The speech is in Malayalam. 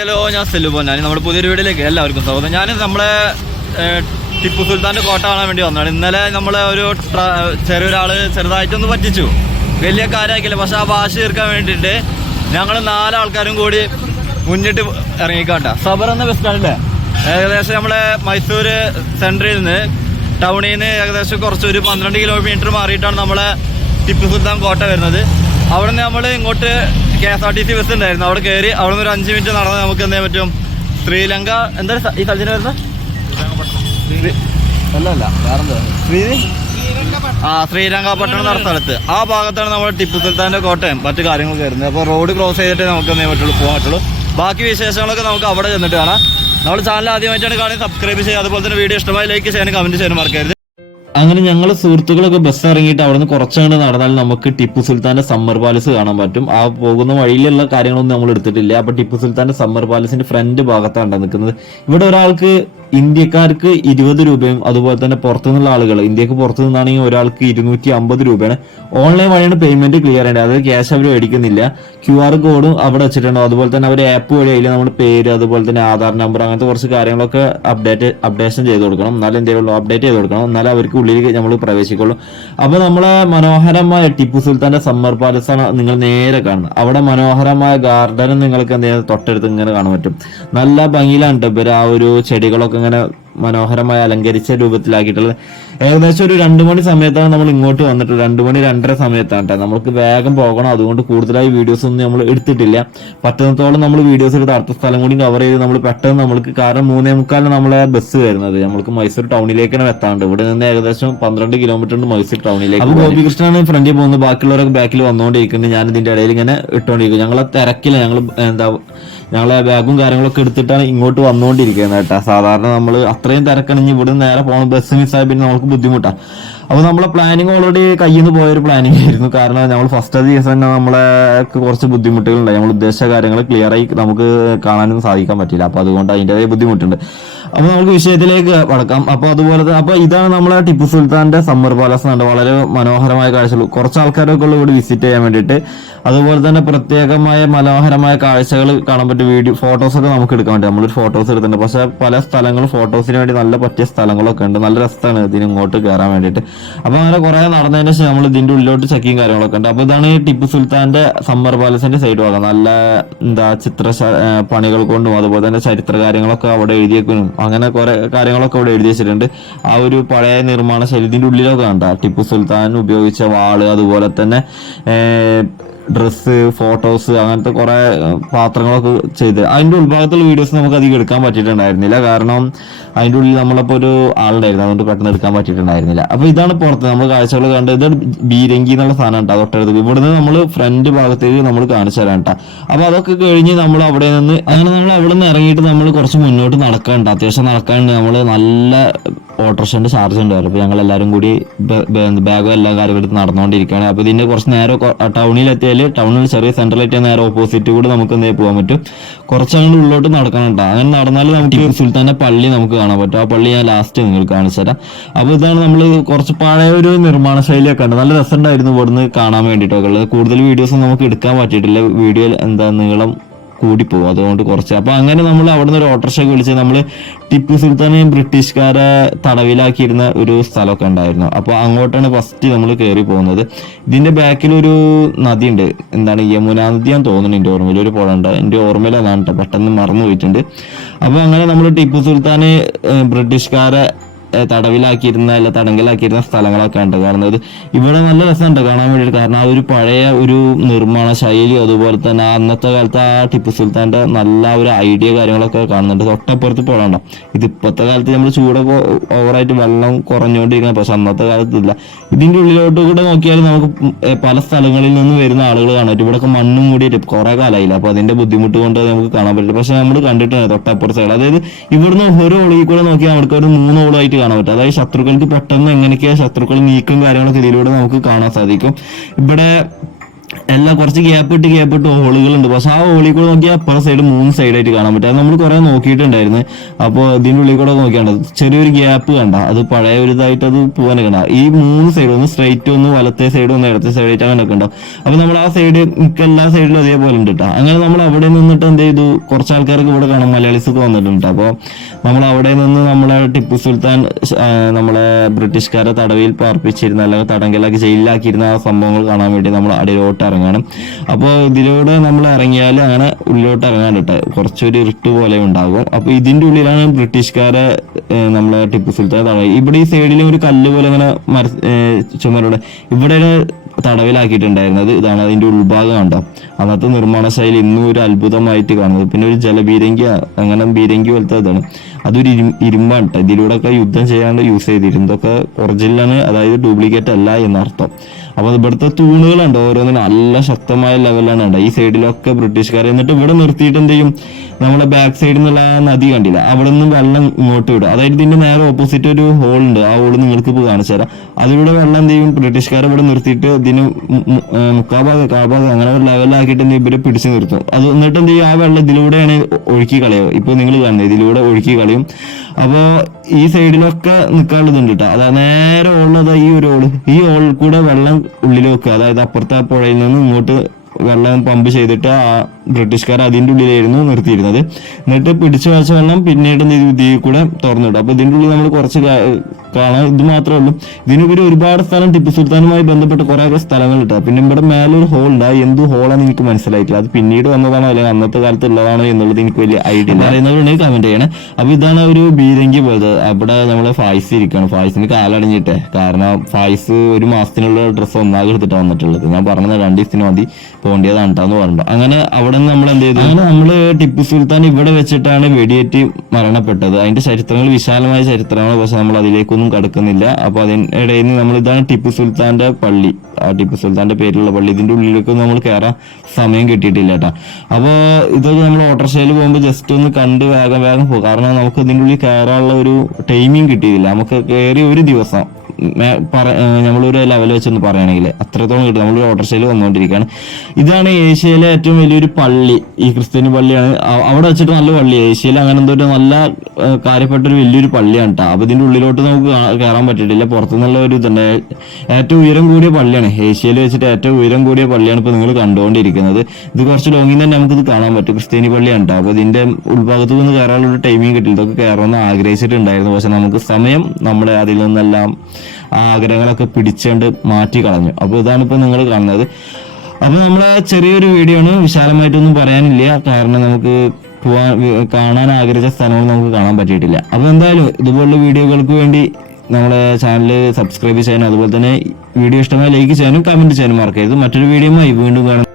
ഹലോ, ഞാൻ സെല്ലുപോൻ. ഞാൻ നമ്മുടെ പുതിയൊരു വീഡിയോയിലേക്ക് എല്ലാവർക്കും സ്വാഗതം. ഞാൻ നമ്മളെ ടിപ്പു സുൽത്താൻ്റെ കോട്ട കാണാൻ വേണ്ടി വന്നതാണ്. ഇന്നലെ നമ്മളെ ഒരു ചെറിയൊരാൾ ചെറുതായിട്ടൊന്ന് പറ്റിച്ചു, വലിയ കാര്യമാക്കില്ല. പക്ഷെ ആ വാശി തീർക്കാൻ വേണ്ടിയിട്ട് ഞങ്ങൾ 4 ആൾക്കാരും കൂടി മുന്നിട്ട് ഇറങ്ങിക്കാട്ട. സബർ എന്ന ബസ് സ്റ്റാൻഡില്ലേ, ഏകദേശം നമ്മളെ മൈസൂർ സെൻട്രലിൽ നിന്ന് ടൗണിൽ നിന്ന് ഏകദേശം കുറച്ചൊരു 12 കിലോമീറ്റർ മാറിയിട്ടാണ് നമ്മളെ ടിപ്പു സുൽത്താൻ കോട്ട വരുന്നത്. അവിടെ നിന്ന് നമ്മൾ ഇങ്ങോട്ട് KSRTC ബസ് ഉണ്ടായിരുന്നു, അവിടെ കയറി അവിടെ നിന്ന് ഒരു 5 മിനിറ്റ് നടന്ന് നമുക്ക് എന്ത് ചെയ്യാൻ പറ്റും, ശ്രീലങ്ക എന്താ ഈ സ്ഥലത്തിന് വരുന്നത്, അല്ല വേറെന്താ ശ്രീരംഗപട്ടണം എന്ന സ്ഥലത്ത്. ആ ഭാഗത്താണ് നമ്മൾ ടിപ്പു സുൽത്താൻ്റെ കോട്ടയം മറ്റു കാര്യങ്ങളൊക്കെ വരുന്നത്. അപ്പോൾ റോഡ് ക്രോസ് ചെയ്തിട്ട് നമുക്ക് എന്ത് ചെയ്യാൻ പറ്റുള്ളൂ, പോകാൻ പറ്റുള്ളൂ. ബാക്കി വിശേഷങ്ങളൊക്കെ നമുക്ക് അവിടെ ചെന്നിട്ട് കാണാം. നമ്മൾ ചാനൽ ആദ്യമായിട്ടാണ് കാണുന്നത്, സബ്സ്ക്രൈബ് ചെയ്യുക. അതുപോലെ തന്നെ വീഡിയോ ഇഷ്ടമായി ലൈക്ക് ചെയ്യാനും കമൻറ്റ് ചെയ്യാനും മറക്കരുത്. അങ്ങനെ ഞങ്ങൾ സുഹൃത്തുക്കളൊക്കെ ബസ് ഇറങ്ങിയിട്ട് അവിടെ നിന്ന് കുറച്ചങ്ങോട്ട് നടന്നാൽ നമുക്ക് ടിപ്പു സുൽത്താന്റെ സമ്മർ പാലസ് കാണാൻ പറ്റും. ആ പോകുന്ന വഴിയിലുള്ള കാര്യങ്ങളൊന്നും നമ്മൾ എടുത്തിട്ടില്ല. അപ്പൊ ടിപ്പു സുൽത്താന്റെ സമ്മർ പാലസിന്റെ ഫ്രണ്ട് ഭാഗത്താണ് നിൽക്കുന്നത്. ഇവിടെ ഒരാൾക്ക് ഇന്ത്യക്കാർക്ക് 20 രൂപയും അതുപോലെ തന്നെ പുറത്തുനിന്നുള്ള ആളുകൾ, ഇന്ത്യക്ക് പുറത്തു നിന്നാണെങ്കിൽ ഒരാൾക്ക് 250 രൂപയാണ്. ഓൺലൈൻ വഴിയാണ് പേയ്മെന്റ് ക്ലിയർ ചെയ്യേണ്ടത്. അത് ക്യാഷ് അവർ മേടിക്കുന്നില്ല. QR കോഡും അവിടെ വെച്ചിട്ടുണ്ടോ. അതുപോലെ തന്നെ അവർ ആപ്പ് വഴി അതിൽ നമ്മുടെ പേര് അതുപോലെ തന്നെ ആധാർ നമ്പർ അങ്ങനത്തെ കുറച്ച് കാര്യങ്ങളൊക്കെ അപ്ഡേഷൻ ചെയ്ത് കൊടുക്കണം. എന്നാലും എന്തെങ്കിലും അപ്ഡേറ്റ് ചെയ്ത് കൊടുക്കണം, എന്നാലും അവർക്ക് ഉള്ളിൽ നമ്മൾ പ്രവേശിക്കുള്ളൂ. അപ്പൊ നമ്മളെ മനോഹരമായ ടിപ്പു സുൽത്താന്റെ സമ്മർ പാലസ് ആണ് നിങ്ങൾ നേരെ കാണുന്നത്. അവിടെ മനോഹരമായ ഗാർഡനും നിങ്ങൾക്ക് എന്തെങ്കിലും തൊട്ടടുത്ത് ഇങ്ങനെ കാണാൻ പറ്റും. നല്ല ഭംഗിയിലാണ് ഇവർ ആ ഒരു ചെടികളൊക്കെ ഇങ്ങനെ മനോഹരമായി അലങ്കരിച്ച രൂപത്തിലാക്കിയിട്ടുള്ളത്. ഏകദേശം ഒരു 2 മണി സമയത്താണ് നമ്മൾ ഇങ്ങോട്ട് വന്നിട്ട്. 2 മണി 2:30 സമയത്താണ് നമുക്ക് വേഗം പോകണം. അതുകൊണ്ട് കൂടുതലായി വീഡിയോസ് ഒന്നും നമ്മൾ എടുത്തിട്ടില്ല. പറ്റുന്നത്തോളം നമ്മൾ വീഡിയോസ് എടുത്ത് അടുത്ത സ്ഥലം കൂടി കവർ ചെയ്ത് നമ്മൾ പെട്ടെന്ന് നമ്മൾക്ക്, കാരണം 3:45 നമ്മളെ ബസ് വരുന്നത് നമ്മൾക്ക് മൈസൂർ ടൗണിലേക്കാണ് എത്താണ്ട്. ഇവിടെ നിന്ന് ഏകദേശം 12 കിലോമീറ്റർ ഉണ്ട് മൈസൂർ ടൗണിലേക്ക്. അപ്പോൾ ഗോപികൃഷ്ണനാണ് ഫ്രണ്ടിൽ പോകുന്നത്, ബാക്കിയുള്ളവരൊക്കെ ബാക്കിൽ വന്നുകൊണ്ടിരിക്കുന്നത്. ഞാൻ ഇതിന്റെ ഇടയിൽ ഇങ്ങനെ ഇട്ടുകൊണ്ടിരിക്കും. ഞങ്ങളെ തിരക്കില്ല, ഞങ്ങളെ ബാഗും കാര്യങ്ങളൊക്കെ എടുത്തിട്ടാണ് ഇങ്ങോട്ട് വന്നുകൊണ്ടിരിക്കുന്നത് കേട്ടോ. സാധാരണ നമ്മൾ അത്രയും തിരക്കണിഞ്ഞ് ഇവിടെ നേരെ പോകണം, ബസ് മിസ്സായ പിന്നെ നമുക്ക് ബുദ്ധിമുട്ടാണ്. അപ്പോൾ നമ്മളെ പ്ലാനിങ് ഓൾറെഡി കയ്യിൽ നിന്ന് പോയൊരു പ്ലാനിങ് ആയിരുന്നു. കാരണം നമ്മൾ ഫസ്റ്റ് ദിവസം തന്നെ നമ്മളെ കുറച്ച് ബുദ്ധിമുട്ടുകളുണ്ടായി. നമ്മൾ ഉദ്ദേശിച്ച കാര്യങ്ങൾ ക്ലിയറായി നമുക്ക് കാണാനൊന്നും സാധിക്കാൻ പറ്റില്ല. അപ്പോൾ അതുകൊണ്ട് അതിൻ്റെതായ ബുദ്ധിമുട്ടുണ്ട്. അപ്പോൾ നമുക്ക് വിഷയത്തിലേക്ക് കടക്കാം. അപ്പോൾ അപ്പോൾ ഇതാണ് നമ്മളെ ടിപ്പു സുൽത്താന്റെ സമ്മർ പാലസ് ഉണ്ട്. വളരെ മനോഹരമായ കാഴ്ചകൾ, കുറച്ച് ആൾക്കാരൊക്കെ ഉള്ളു ഇവിടെ വിസിറ്റ് ചെയ്യാൻ വേണ്ടിയിട്ട്. അതുപോലെ തന്നെ പ്രത്യേകമായ മനോഹരമായ കാഴ്ചകൾ കാണാൻ പറ്റും. ഫോട്ടോസൊക്കെ നമുക്ക് എടുക്കാൻ പറ്റും. നമ്മളൊരു ഫോട്ടോസ് എടുത്തിട്ടുണ്ട്. പക്ഷെ പല സ്ഥലങ്ങളും ഫോട്ടോസിന് വേണ്ടി നല്ല പറ്റിയ സ്ഥലങ്ങളൊക്കെ ഉണ്ട്. നല്ല രസമാണ് ഇതിന് ഇങ്ങോട്ട് കയറാൻ വേണ്ടിയിട്ട്. അപ്പോൾ അങ്ങനെ കുറെ നടന്നതിന് ശേഷം നമ്മൾ ഇതിന്റെ ഉള്ളിലോട്ട് ചെക്കിങ് കാര്യങ്ങളൊക്കെ ഉണ്ട്. അപ്പോൾ ഇതാണ് ടിപ്പു സുൽത്താന്റെ സമ്മർ പാലസിന്റെ സൈഡ് ഭാഗം. നല്ല പണികൾ കൊണ്ടും അതുപോലെ തന്നെ ചരിത്ര കാര്യങ്ങളൊക്കെ അവിടെ എഴുതിയേക്കും. അങ്ങനെ കുറെ കാര്യങ്ങളൊക്കെ അവിടെ എഴുതി വെച്ചിട്ടുണ്ട്. ആ ഒരു പഴയ നിർമ്മാണ ശൈലി ഇതിന്റെ ഉള്ളിലൊക്കെ കണ്ട ടിപ്പു സുൽത്താൻ ഉപയോഗിച്ച വാള്, അതുപോലെ തന്നെ ഡ്രസ്സ്, ഫോട്ടോസ്, അങ്ങനത്തെ കുറെ പാത്രങ്ങളൊക്കെ ചെയ്ത് അതിന്റെ ഉൾഭാഗത്തുള്ള വീഡിയോസ് നമുക്ക് അധികം എടുക്കാൻ പറ്റിയിട്ടുണ്ടായിരുന്നില്ല. കാരണം അതിന്റെ ഉള്ളിൽ നമ്മളിപ്പോൾ ഒരു ആളുണ്ടായിരുന്നു, അതുകൊണ്ട് പെട്ടെന്ന് എടുക്കാൻ പറ്റിയിട്ടുണ്ടായിരുന്നില്ല. അപ്പൊ ഇതാണ് പുറത്ത് നമ്മൾ കാഴ്ചകൾ കണ്ടത്. ഇത് ബീരങ്കി എന്നുള്ള സാധനം കേട്ടോ തൊട്ടടുത്ത്. ഇവിടുന്ന് നമ്മൾ ഫ്രണ്ട് ഭാഗത്തേക്ക് നമ്മൾ കാണിച്ചു തരാം കേട്ടോ. അപ്പൊ അതൊക്കെ കഴിഞ്ഞ് നമ്മൾ അവിടെ നിന്ന് അവിടെ നിന്ന് ഇറങ്ങിയിട്ട് നമ്മൾ കുറച്ച് മുന്നോട്ട് നടക്കാനുണ്ട്. അത്യാവശ്യം നടക്കാനുണ്ട്. നമ്മൾ നല്ല ഓട്ടോറിക്ഷന്റെ ചാർജ് ഉണ്ടായിരുന്നു. അപ്പൊ ഞങ്ങൾ എല്ലാവരും കൂടി ബാഗും എല്ലാ കാര്യങ്ങളും എടുത്ത് നടന്നുകൊണ്ടിരിക്കുകയാണ്. അപ്പൊ ഇതിന്റെ കുറച്ച് നേരം ടൗണിലെത്തിയാൽ ടൗണിൽ ചെറിയ സെൻട്രലായിട്ട് നേരെ ഓപ്പോസിറ്റ് കൂടെ നമുക്ക് എന്തെങ്കിലും പോകാൻ പറ്റും. കുറച്ചങ്ങോട്ട് ഉള്ളോട്ട് നടക്കാനുണ്ടോ. അങ്ങനെ നടന്നാൽ നമുക്ക് സുൽത്താന്റെ പള്ളി നമുക്ക് കാണാൻ പറ്റും. ആ പള്ളി ഞാൻ ലാസ്റ്റ് നിങ്ങൾക്ക് കാണിച്ചു തരാം. അപ്പൊ ഇതാണ് നമ്മൾ കുറച്ച് പഴയ ഒരു നിർമ്മാണ ശൈലിയൊക്കെ ഉണ്ട്. നല്ല രസമുണ്ടായിരുന്നു ഇവിടുന്ന് കാണാൻ വേണ്ടിയിട്ടൊക്കെ ഉള്ളത്. കൂടുതൽ വീഡിയോസ് നമുക്ക് എടുക്കാൻ പറ്റിയിട്ടില്ല, വീഡിയോ നീളം കൂടിപ്പോകും, അതുകൊണ്ട് കുറച്ച്. അപ്പൊ അങ്ങനെ നമ്മൾ അവിടെ നിന്ന് ഒരു ഓട്ടോറിക്ഷ വിളിച്ച് നമ്മൾ ടിപ്പു സുൽത്താനെ ബ്രിട്ടീഷുകാരെ തടവിലാക്കിയിരുന്ന ഒരു സ്ഥലമൊക്കെ ഉണ്ടായിരുന്നു. അപ്പൊ അങ്ങോട്ടാണ് ഫസ്റ്റ് നമ്മൾ കയറി പോകുന്നത്. ഇതിന്റെ ബാക്കിൽ ഒരു നദി ഉണ്ട്, യമുന നദിയാന്ന് തോന്നുന്നു. എന്റെ ഓർമ്മയിൽ ഒരു പുഴ ഉണ്ട്, എന്റെ ഓർമ്മയിൽ അതാണ് കേട്ടോ, പെട്ടെന്ന് മറന്നു പോയിട്ടുണ്ട്. അപ്പൊ അങ്ങനെ നമ്മൾ ടിപ്പു സുൽത്താന് ബ്രിട്ടീഷുകാരെ തടങ്കലാക്കിയിരുന്ന സ്ഥലങ്ങളൊക്കെ ഉണ്ട് കാണുന്നത്. ഇവിടെ നല്ല രസമുണ്ട് കാണാൻ വേണ്ടിയിട്ട്. കാരണം ആ ഒരു പഴയ ഒരു നിർമ്മാണ ശൈലി, അതുപോലെ തന്നെ അന്നത്തെ കാലത്ത് ആ ടിപ്പു സുൽത്താന്റെ നല്ല ഒരു ഐഡിയ കാര്യങ്ങളൊക്കെ കാണുന്നുണ്ട്. തൊട്ടപ്പുറത്ത് പോകണ്ട. ഇത് ഇപ്പോഴത്തെ കാലത്ത് നമ്മൾ ചൂടൊക്കെ ഓവറായിട്ട് വെള്ളം കുറഞ്ഞുകൊണ്ടിരിക്കണം, പക്ഷെ അന്നത്തെ കാലത്ത് ഇല്ല. ഇതിന്റെ ഉള്ളിലോട്ട് കൂടെ നോക്കിയാൽ നമുക്ക് പല സ്ഥലങ്ങളിൽ നിന്ന് വരുന്ന ആളുകൾ കാണാൻ പറ്റും. ഇവിടെയൊക്കെ മണ്ണും മൂടിയിട്ട് കുറെ കാലമായില്ല. അപ്പൊ അതിന്റെ ബുദ്ധിമുട്ട് കൊണ്ട് നമുക്ക് കാണാൻ പറ്റില്ല. പക്ഷെ നമ്മൾ കണ്ടിട്ടുണ്ട് തൊട്ടപ്പുറത്ത് സൈഡ്, അതായത് ഇവിടുന്ന് ഒരു ഒളിയിൽ കൂടെ നോക്കിയാൽ നമുക്ക് ഒരു 3 ഓളമായിട്ട് കാണാൻ പറ്റും. അതായത് ശത്രുക്കൾക്ക് പെട്ടെന്ന് എങ്ങനെയൊക്കെയാ ശത്രുക്കൾ നീക്കം കാര്യങ്ങളൊക്കെ ഇതിലൂടെ നമുക്ക് കാണാൻ സാധിക്കും. ഇവിടെ എല്ലാം കുറച്ച് ഗ്യാപ്പ് ഇട്ട് ഹോളുകളുണ്ട്. പക്ഷെ ആ ഹോളിൽ കൂടെ നോക്കിയാൽ അപ്പുറം സൈഡ് 3 സൈഡായിട്ട് കാണാൻ പറ്റും. അത് നമ്മൾ കുറെ നോക്കിയിട്ടുണ്ടായിരുന്നു. അപ്പോൾ ഇതിൻ്റെ ഉള്ളിൽ കൂടെ നോക്കിയാണ്ട് ചെറിയൊരു ഗ്യാപ്പ് കണ്ട, അത് പഴയ ഒരു ഇതായിട്ട് അത് പോകാൻ കണ്ട. ഈ 3 സൈഡ്, ഒന്ന് സ്ട്രൈറ്റ്, ഒന്ന് വലത്തെ സൈഡ്, ഒന്ന് ഇടത്തെ സൈഡായിട്ട് അങ്ങനെയൊക്കെ ഉണ്ടാവും. അപ്പോൾ നമ്മൾ ആ സൈഡ് മിക്ക എല്ലാ സൈഡിലും അതേപോലെ ഉണ്ട് കേട്ടോ. അങ്ങനെ നമ്മൾ അവിടെ നിന്നിട്ട് എന്ത് ചെയ്തു, കുറച്ച് ആൾക്കാർക്ക് ഇവിടെ കാണാം, മലയാളീസൊക്കെ വന്നിട്ടുണ്ട്. അപ്പോൾ നമ്മൾ അവിടെ നിന്ന് നമ്മളെ ടിപ്പു സുൽത്താൻ നമ്മളെ ബ്രിട്ടീഷുകാരെ തടവിൽ പാർപ്പിച്ചിരുന്ന അല്ലെങ്കിൽ തടങ്കലാക്കി ജയിലിലാക്കിയിരുന്ന ആ സംഭവങ്ങൾ കാണാൻ വേണ്ടി നമ്മൾ അടിയിലോട്ട് ഇറങ്ങണം. അപ്പോൾ ഇതിലൂടെ നമ്മൾ ഇറങ്ങിയാൽ അങ്ങനെ ഉള്ളിലോട്ട് ഇറങ്ങാനിട്ട് കുറച്ചൊരു ഇരുട്ട് പോലെ ഉണ്ടാകും. അപ്പോൾ ഇതിന്റെ ഉള്ളിലാണ് ബ്രിട്ടീഷുകാരെ നമ്മളെ ടിപ്പു സുൽത്താൻ തടവ്. ഇവിടെ ഈ സൈഡിൽ ഒരു കല്ല് പോലെ അങ്ങനെ ചുമരുടെ ഇവിടെ തടവിലാക്കിയിട്ടുണ്ടായിരുന്നത്. ഇതാണ് അതിന്റെ ഉൾഭാഗം കണ്ടോ. അന്നത്തെ നിർമ്മാണ ശൈലി ഇന്നും ഒരു അത്ഭുതമായിട്ട് കാണുന്നത്. പിന്നെ ഒരു ജലബീരങ്കി, അങ്ങനെ ബീരങ്കി പോലത്തെ ഇതാണ്. അതൊരു ഇരുമ്പാണ് കേട്ടോ. ഇതിലൂടെ ഒക്കെ യുദ്ധം ചെയ്യാണ്ട് യൂസ് ചെയ്തിരുന്നു. ഇതൊക്കെ ഒറിജിനലാണ്, അതായത് ഡ്യൂപ്ലിക്കേറ്റ് അല്ല എന്നർത്ഥം. അപ്പൊ ഇവിടുത്തെ തൂണുകളുണ്ട് ഓരോന്നിനും നല്ല ശക്തമായ ലെവലാണ് ഉണ്ട്. ഈ സൈഡിലൊക്കെ ബ്രിട്ടീഷുകാർ. എന്നിട്ട് ഇവിടെ നിർത്തിയിട്ട് എന്ത് ചെയ്യും, നമ്മളെ ബാക്ക് സൈഡിൽ നിന്നുള്ള നദി കണ്ടില്ല, അവിടെ നിന്ന് വെള്ളം ഇങ്ങോട്ട് വിടും. അതായത് ഇതിന്റെ നേരെ ഓപ്പോസിറ്റ് ഒരു ഹോൾ ഉണ്ട്. ആ ഹോള് നിങ്ങൾക്ക് ഇപ്പോൾ കാണിച്ചു തരാം. അതിലൂടെ വെള്ളം എന്ത് ചെയ്യും, ബ്രിട്ടീഷുകാർ ഇവിടെ നിർത്തിയിട്ട് ഇതിന് കാഭാഗം അങ്ങനെ ഒരു ലെവലാക്കിയിട്ട് ഇവര് പിടിച്ചു നിർത്തും. അത് എന്നിട്ട് എന്ത് ചെയ്യും, ആ വെള്ളം ഇതിലൂടെയാണ് ഒഴുക്കി കളയുക. ഇപ്പൊ നിങ്ങൾ കാണുന്നത് ഇതിലൂടെ ഒഴുക്കി കളയും. അപ്പോ ഈ സൈഡിലൊക്കെ നിൽക്കാനുള്ളതുണ്ട് കേട്ടോ. അതാ നേരെ ഉള്ളത് ഈ ഹോളിൽ കൂടെ വെള്ളം ഉള്ളിൽ വെക്കുക. അതായത് അപ്പുറത്തെ പുഴയിൽ നിന്ന് ഇങ്ങോട്ട് വെള്ളം പമ്പ് ചെയ്തിട്ട് ആ ബ്രിട്ടീഷുകാർ അതിൻ്റെ ഉള്ളിലായിരുന്നു നിർത്തിയിരുന്നത്. എന്നിട്ട് പിടിച്ചു വെച്ച വെള്ളം പിന്നീട് ഇതിൽ കൂടെ തുറന്നിടും. അപ്പൊ ഇതിൻ്റെ ഉള്ളിൽ നമ്മൾ കുറച്ച് കാണാം. ഇത് മാത്രമേ ഉള്ളൂ. ഇതിനുപരി ഒരുപാട് സ്ഥലം ടിപ്പു സുൽത്താനുമായി ബന്ധപ്പെട്ട് കുറെ സ്ഥലങ്ങൾ കിട്ടുക. പിന്നെ ഇവിടെ മേലെ ഒരു ഹോൾ ഉണ്ട്. എന്ത് ഹോളാന്ന് എനിക്ക് മനസ്സിലായിട്ടില്ല. അത് പിന്നീട് വന്നതാണോ അല്ലെങ്കിൽ അന്നത്തെ കാലത്ത് ഉള്ളതാണോ എന്നുള്ളത് എനിക്ക് വലിയ ഐഡിയ ഇല്ല. അറിയുന്നവരുണ്ടെങ്കിൽ കമന്റ് ചെയ്യണേ. അപ്പൊ ഇതാണ് ഒരു ബീരങ്കി പോയത്. അവിടെ നമ്മളെ ഫായിസ് ഇരിക്കണം. ഫായിസിന് കാലടഞ്ഞിട്ടേ, കാരണം ഫായിസ് ഒരു മാസത്തിനുള്ള ഡ്രസ്സ് ഒന്നാകെ എടുത്തിട്ടാണ് വന്നിട്ടുള്ളത്. ഞാൻ പറഞ്ഞത് 2 ദിവസത്തിന് മതി പോകേണ്ടതാണ് എന്ന് പറഞ്ഞു. അങ്ങനെ അവിടെ നിന്ന് നമ്മൾ എന്ത് ചെയ്തു, അങ്ങനെ നമ്മള് ടിപ്പു സുൽത്താൻ ഇവിടെ വെച്ചിട്ടാണ് വെടിയേറ്റ് മരണപ്പെട്ടത്. അതിന്റെ ചരിത്രങ്ങൾ വിശാലമായ ചരിത്രമാണ്. പക്ഷെ നമ്മൾ അതിലേക്കൊന്നും കടക്കുന്നില്ല. അപ്പൊ അതിനിടയിൽ നമ്മൾ ഇതാണ് ടിപ്പു സുൽത്താന്റെ പള്ളി, ആ ടിപ്പു സുൽത്താന്റെ പേരിലുള്ള പള്ളി. ഇതിന്റെ ഉള്ളിലേക്ക് നമ്മൾ കയറാൻ സമയം കിട്ടിയിട്ടില്ല കേട്ടോ. അപ്പൊ ഇതൊക്കെ നമ്മൾ ഓട്ടോറിക്ഷയിൽ പോകുമ്പോൾ ജസ്റ്റ് ഒന്ന് കണ്ട് വേഗം പോകും. കാരണം നമുക്ക് ഇതിന്റെ ഉള്ളിൽ കയറാനുള്ള ഒരു ടൈമിങ് കിട്ടിയില്ല. നമുക്ക് കയറി ഒരു ദിവസം നമ്മളൊരു ലെവൽ വെച്ചൊന്ന് പറയുകയാണെങ്കിൽ അത്രത്തോളം കിട്ടും. നമ്മളൊരു ഓട്ടോറിക്ഷയിൽ വന്നുകൊണ്ടിരിക്കുകയാണ്. ഇതാണ് ഏഷ്യയിലെ ഏറ്റവും വലിയൊരു പള്ളി. ഈ ക്രിസ്ത്യൻ പള്ളിയാണ്. അവിടെ വെച്ചിട്ട് നല്ല പള്ളി, ഏഷ്യയിൽ അങ്ങനെ എന്തോ നല്ല കാര്യപ്പെട്ട ഒരു വലിയൊരു പള്ളിയാണ് കേട്ടോ. അപ്പൊ ഇതിന്റെ ഉള്ളിലോട്ട് നമുക്ക് കയറാൻ പറ്റിയിട്ടില്ല. പുറത്തുനിന്നുള്ള ഒരു ഇതുണ്ട്. ഏറ്റവും ഉയരം കൂടിയ പള്ളിയാണ്, ഏഷ്യയിൽ വെച്ചിട്ട് ഏറ്റവും ഉയരം കൂടിയ പള്ളിയാണ് ഇപ്പൊ നിങ്ങൾ കണ്ടുകൊണ്ടിരിക്കുന്നത്. ഇത് കുറച്ച് ലോങ്ങിൽ തന്നെ നമുക്കിത് കാണാൻ പറ്റും. ക്രിസ്ത്യാനി പള്ളിയാണ് കേട്ടോ. അപ്പൊ ഇതിന്റെ ഉൾഭാഗത്ത് നിന്ന് കയറാനുള്ള ഒരു ടൈമിങ് കിട്ടില്ല. ഇതൊക്കെ കയറണമെന്ന് ആഗ്രഹിച്ചിട്ടുണ്ടായിരുന്നു. പക്ഷെ നമുക്ക് സമയം നമ്മുടെ അതിൽ നിന്നെല്ലാം ആ ആഗ്രഹങ്ങളൊക്കെ പിടിച്ചുകൊണ്ട് മാറ്റി കളഞ്ഞു. അപ്പോൾ ഇതാണ് ഇപ്പൊ നിങ്ങൾ കാണുന്നത്. അപ്പൊ നമ്മളെ ചെറിയൊരു വീഡിയോ ആണ്, വിശാലമായിട്ടൊന്നും പറയാനില്ല. കാരണം നമുക്ക് കാണാൻ ആഗ്രഹിച്ച സ്ഥലങ്ങൾ നമുക്ക് കാണാൻ പറ്റിയിട്ടില്ല. അപ്പൊ എന്തായാലും ഇതുപോലുള്ള വീഡിയോകൾക്ക് വേണ്ടി നമ്മുടെ ചാനൽ സബ്സ്ക്രൈബ് ചെയ്യാനും അതുപോലെ തന്നെ വീഡിയോ ഇഷ്ടമായി ലൈക്ക് ചെയ്യാനും കമന്റ് ചെയ്യാനും മറക്കരുത്. മറ്റൊരു വീഡിയോയുമായി വീണ്ടും കാണാം.